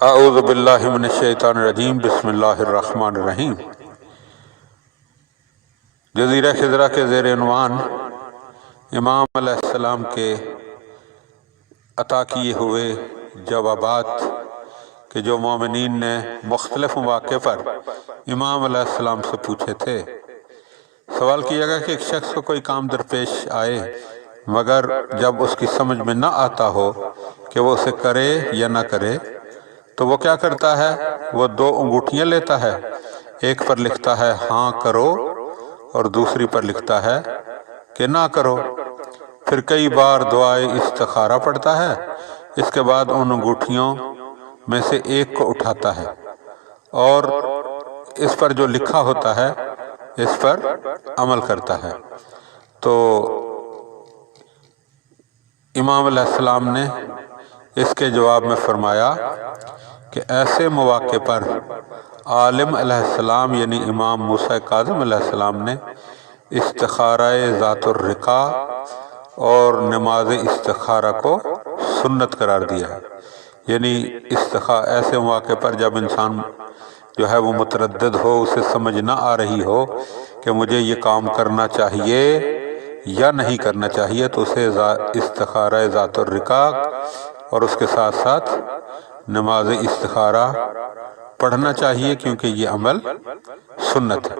اعوذ باللہ من الشیطان الرجیم بسم اللہ الرحمن الرحیم۔ جزیرہ خضرہ کے زیر عنوان امام علیہ السلام کے عطا کیے ہوئے جوابات کہ جو مومنین نے مختلف مواقع پر امام علیہ السلام سے پوچھے تھے۔ سوال کیا گیا کہ ایک شخص کو کوئی کام درپیش آئے مگر جب اس کی سمجھ میں نہ آتا ہو کہ وہ اسے کرے یا نہ کرے تو وہ کیا کرتا ہے؟ وہ دو انگوٹھیاں لیتا ہے، ایک پر لکھتا ہے ہاں کرو اور دوسری پر لکھتا ہے کہ نہ کرو۔ پھر کئی بار دعائے استخارہ پڑھتا ہے، اس کے بعد ان انگوٹھیوں میں سے ایک کو اٹھاتا ہے اور اس پر جو لکھا ہوتا ہے اس پر عمل کرتا ہے۔ تو امام علیہ السلام نے اس کے جواب میں فرمایا کہ ایسے مواقع پر عالم علیہ السلام یعنی امام موسیٰ کاظم علیہ السلام نے استخارہ ذات الرقاع اور نماز استخارہ کو سنت قرار دیا ہے۔ یعنی ایسے مواقع پر جب انسان جو ہے وہ متردد ہو، اسے سمجھ نہ آ رہی ہو کہ مجھے یہ کام کرنا چاہیے یا نہیں کرنا چاہیے، تو اسے استخارہ ذات الرقاع اور اس کے ساتھ ساتھ نماز استخارہ پڑھنا چاہیے، کیونکہ یہ عمل سنت ہے۔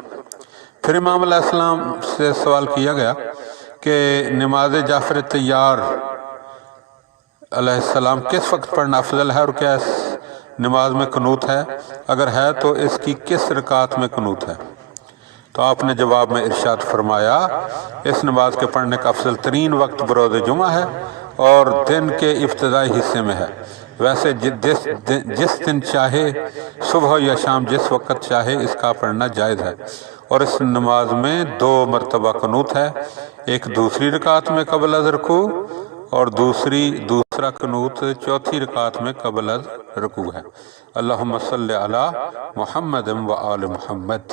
پھر امام علیہ السلام سے سوال کیا گیا کہ نماز جعفر طیار علیہ السلام کس وقت پڑھنا افضل ہے اور کیا اس نماز میں قنوت ہے؟ اگر ہے تو اس کی کس رکعت میں قنوت ہے؟ تو آپ نے جواب میں ارشاد فرمایا اس نماز کے پڑھنے کا افضل ترین وقت بروز جمعہ ہے اور دن کے ابتدائی حصے میں ہے۔ ویسے جس دن چاہے صبح یا شام جس وقت چاہے اس کا پڑھنا جائز ہے، اور اس نماز میں 2 مرتبہ قنوت ہے، ایک دوسری رکعت میں قبل از رکوع اور دوسرا قنوت چوتھی رکعت میں قبل از رکوع ہے۔ اللہم صلی علی محمد و آل محمد۔